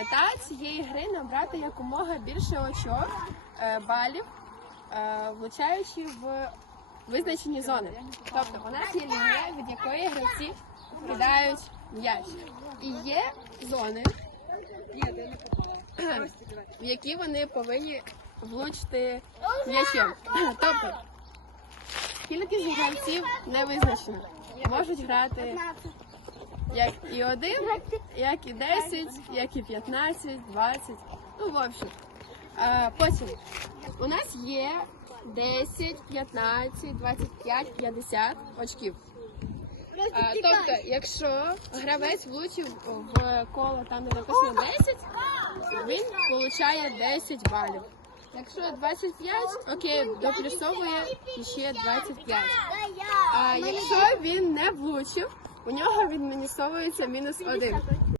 Мета цієї гри набрати якомога більше очок, е, балів, е, влучаючи в визначені зони. Тобто у нас є лінія, від якої гравці кидають м'яч. І є зони, в які вони повинні влучити м'ячем. Тобто кількість гравців не визначена. Можуть грати як і один, як і 10, як і 15, 20. Ну, в общем. А, потім у нас є 10, 15, 25, 50 очків. А, тобто, якщо гравець влучив в коло там, де написано 10, він отримує 10 балів. Якщо 25, окей, доплюсовує ще 25. А якщо він не влучив, у нього відмінісовується мінус один.